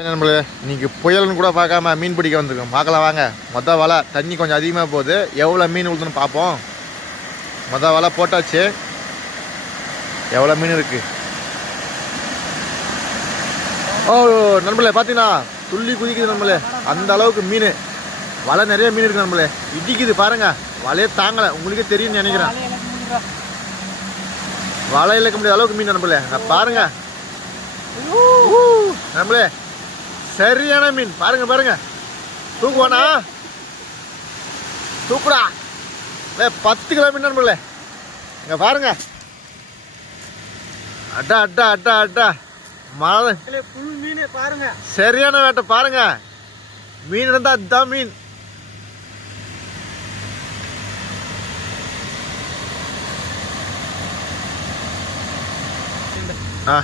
நம்மளே இன்னைக்கு புயல்னு கூட பார்க்காம மீன் பிடிக்க வந்திருக்கோம். பார்க்கலாம் வாங்க. மொதல் வலை தண்ணி கொஞ்சம் அதிகமாக போகுது. எவ்வளோ மீன் விழுதுன்னு பார்ப்போம். மொதல் வலை போட்டாச்சு. எவ்வளோ மீன் இருக்கு. ஓ நண்பர்களே பார்த்தீங்கன்னா துள்ளி குதிக்குது நண்பர்களே. அந்த அளவுக்கு மீன் வலை நிறைய மீன் இருக்கு நண்பர்களே. இடிக்குது பாருங்க. வலையே தாங்கலை. உங்களுக்கே தெரியும்னு நினைக்கிறேன். வலை இழக்க முடியாத அளவுக்கு மீன் நண்பர்களே. பாருங்க நண்பர்களே, சரியான மீன். பாருங்க பாருங்க. தூக்குவானா தூக்குடா. 10 கிலோ மீன் நண்பர்களே. இங்க பாருங்க. அட்டா அட்டா அட்டா அட்டா மழை புல் மீன் பாருங்க. சரியான வேட்டை பாருங்க. மீன் இருந்தா அதுதான் மீன். ஆ